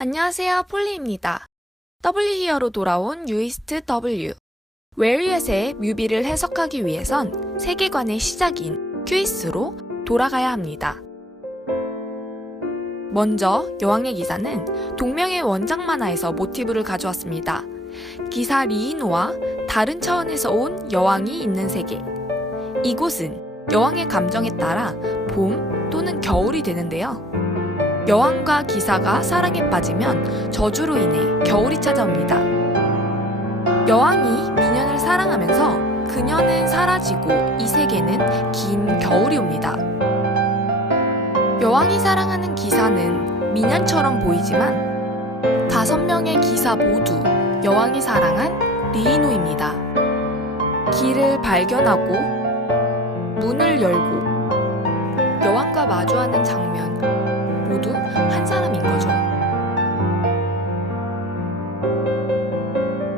안녕하세요, 폴리입니다. W 히어로 돌아온 유이스트 W. 웨리엇의 뮤비를 해석하기 위해선 세계관의 시작인 큐이스로 돌아가야 합니다. 먼저 여왕의 기사는 동명의 원작 만화에서 모티브를 가져왔습니다. 기사 리이노와 다른 차원에서 온 여왕이 있는 세계. 이곳은 여왕의 감정에 따라 봄 또는 겨울이 되는데요. 여왕과 기사가 사랑에 빠지면 저주로 인해 겨울이 찾아옵니다. 여왕이 미년을 사랑하면서 그녀는 사라지고 이 세계는 긴 겨울이 옵니다. 여왕이 사랑하는 기사는 미년처럼 보이지만 5명의 기사 모두 여왕이 사랑한 리이노입니다. 길을 발견하고 문을 열고 여왕과 마주하는 장면 모두 한 사람인 거죠.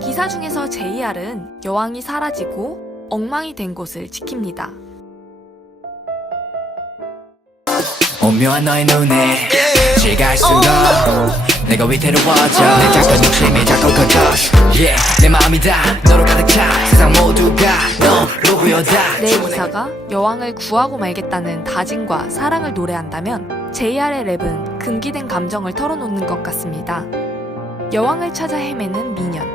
기사 중에서 JR은 여왕이 사라지고 엉망이 된 곳을 지킵니다. 오묘한 너의 눈에 질갈수록 내가 위태로워져 내 작은 욕심이 자꾸 커져 Yeah 내 마음이 다 너로 가득 차 세상 모두가 너로 보여다. 내 기사가 여왕을 구하고 말겠다는 다짐과 사랑을 노래한다면 JR의 랩은 금기된 감정을 털어놓는 것 같습니다. 여왕을 찾아 헤매는 미년.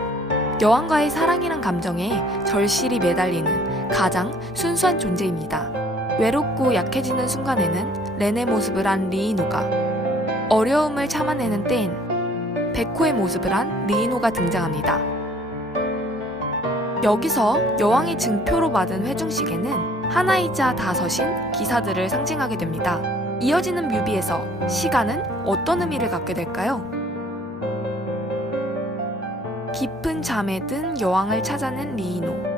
여왕과의 사랑이란 감정에 절실히 매달리는 가장 순수한 존재입니다. 외롭고 약해지는 순간에는 렌의 모습을 한 리이노가, 어려움을 참아내는 때엔 베코의 모습을 한 리이노가 등장합니다. 여기서 여왕의 증표로 받은 회중시계는 하나이자 5인 기사들을 상징하게 됩니다. 이어지는 뮤비에서 시간은 어떤 의미를 갖게 될까요? 깊은 잠에 든 여왕을 찾아낸 리이노.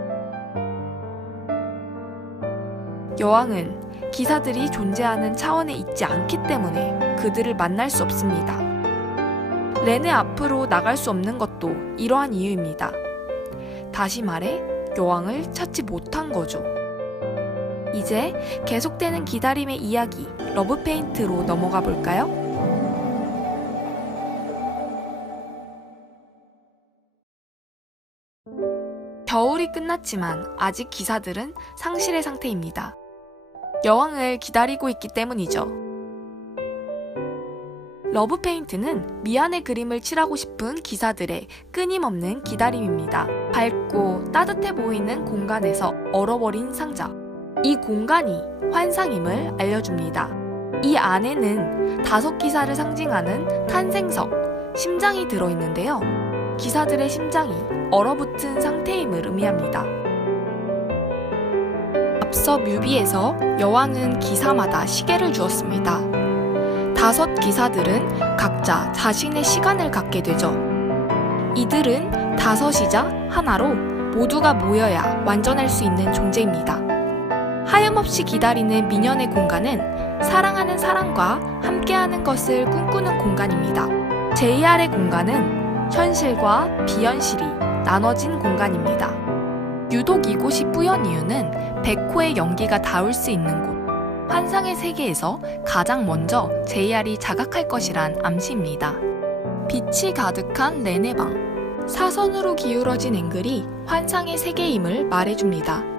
여왕은 기사들이 존재하는 차원에 있지 않기 때문에 그들을 만날 수 없습니다. 렌의 앞으로 나갈 수 없는 것도 이러한 이유입니다. 다시 말해 여왕을 찾지 못한 거죠. 이제 계속되는 기다림의 이야기, 러브페인트로 넘어가 볼까요? 겨울이 끝났지만 아직 기사들은 상실의 상태입니다. 여왕을 기다리고 있기 때문이죠. 러브페인트는 미안의 그림을 칠하고 싶은 기사들의 끊임없는 기다림입니다. 밝고 따뜻해 보이는 공간에서 얼어버린 상자. 이 공간이 환상임을 알려줍니다. 이 안에는 5기사를 상징하는 탄생석, 심장이 들어있는데요. 기사들의 심장이 얼어붙은 상태임을 의미합니다. 앞서 뮤비에서 여왕은 기사마다 시계를 주었습니다. 5기사들은 각자 자신의 시간을 갖게 되죠. 이들은 5이자 하나로 모두가 모여야 완전할 수 있는 존재입니다. 하염없이 기다리는 미년의 공간은 사랑하는 사람과 함께하는 것을 꿈꾸는 공간입니다. JR의 공간은 현실과 비현실이 나눠진 공간입니다. 유독 이곳이 뿌연 이유는 베코의 연기가 닿을 수 있는 곳, 환상의 세계에서 가장 먼저 JR이 자각할 것이란 암시입니다. 빛이 가득한 렌의 방, 사선으로 기울어진 앵글이 환상의 세계임을 말해줍니다.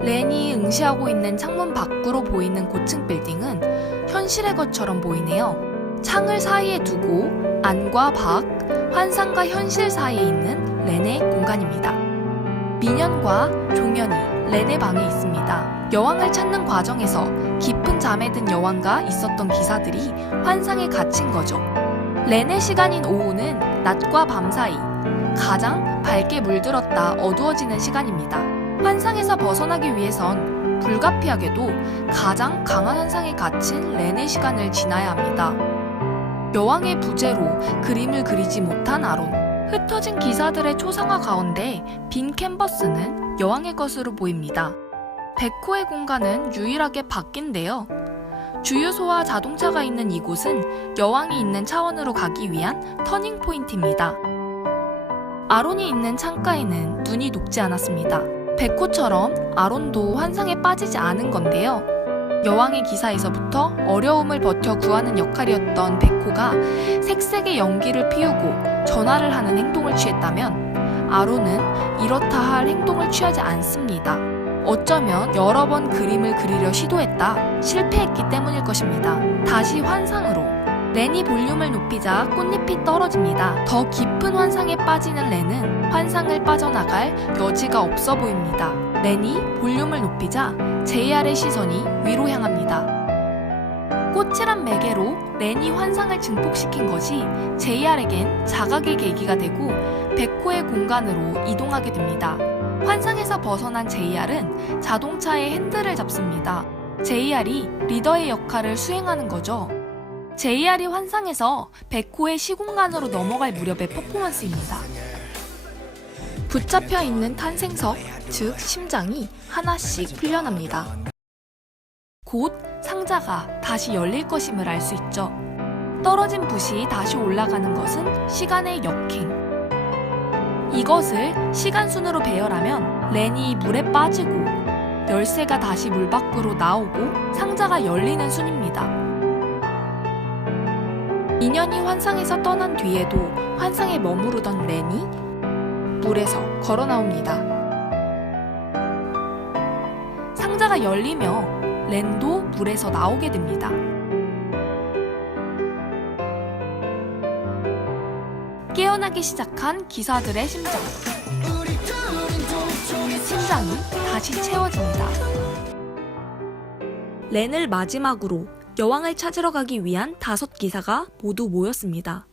렌이 응시하고 있는 창문 밖으로 보이는 고층 빌딩은 현실의 것처럼 보이네요. 창을 사이에 두고 안과 밖, 환상과 현실 사이에 있는 렌의 공간입니다. 미년과 종현이 렌의 방에 있습니다. 여왕을 찾는 과정에서 깊은 잠에 든 여왕과 있었던 기사들이 환상에 갇힌 거죠. 렌의 시간인 오후는 낮과 밤 사이, 가장 밝게 물들었다 어두워지는 시간입니다. 환상에서 벗어나기 위해선 불가피하게도 가장 강한 환상에 갇힌 렌의 시간을 지나야 합니다. 여왕의 부재로 그림을 그리지 못한 아론. 흩어진 기사들의 초상화 가운데 빈 캔버스는 여왕의 것으로 보입니다. 베코의 공간은 유일하게 밖인데요. 주유소와 자동차가 있는 이곳은 여왕이 있는 차원으로 가기 위한 터닝 포인트입니다. 아론이 있는 창가에는 눈이 녹지 않았습니다. 베코처럼 아론도 환상에 빠지지 않은 건데요. 여왕의 기사에서부터 어려움을 버텨 구하는 역할이었던 백호가 색색의 연기를 피우고 전화를 하는 행동을 취했다면 아론은 이렇다 할 행동을 취하지 않습니다. 어쩌면 여러 번 그림을 그리려 시도했다 실패했기 때문일 것입니다. 다시 환상으로. 렌이 볼륨을 높이자 꽃잎이 떨어집니다. 더 깊은 환상에 빠지는 렌은 환상을 빠져나갈 여지가 없어 보입니다. 렌이 볼륨을 높이자 JR의 시선이 위로 향합니다. 꽃이란 매개로 렌이 환상을 증폭시킨 것이 JR에겐 자각의 계기가 되고 백호의 공간으로 이동하게 됩니다. 환상에서 벗어난 JR은 자동차의 핸들을 잡습니다. JR이 리더의 역할을 수행하는 거죠. JR이 환상에서 백호의 시공간으로 넘어갈 무렵의 퍼포먼스입니다. 붙잡혀 있는 탄생석, 즉 심장이 하나씩 풀려납니다. 곧 상자가 다시 열릴 것임을 알 수 있죠. 떨어진 붓이 다시 올라가는 것은 시간의 역행. 이것을 시간순으로 배열하면 렌이 물에 빠지고 열쇠가 다시 물 밖으로 나오고 상자가 열리는 순입니다. 인연이 환상에서 떠난 뒤에도 환상에 머무르던 렌이 물에서 걸어 나옵니다. 상자가 열리며 렌도 물에서 나오게 됩니다. 깨어나기 시작한 기사들의 심장. 심장이 다시 채워집니다. 렌을 마지막으로 여왕을 찾으러 가기 위한 5 기사가 모두 모였습니다.